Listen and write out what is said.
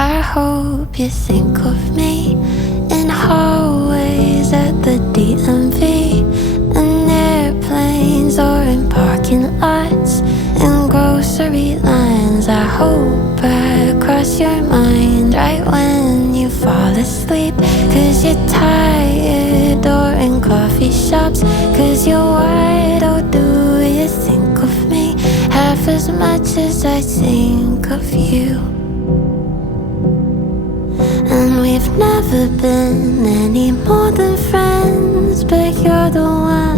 I hope you think of me in hallways at the DMV, in airplanes or in parking lots, in grocery lines. I hope I cross your mind right when you fall asleep, 'cause you're tired, or in coffee shops, 'cause you're wide. Oh, do you think of me half as much as I think of you? And we've never been any more than friends, but you're the one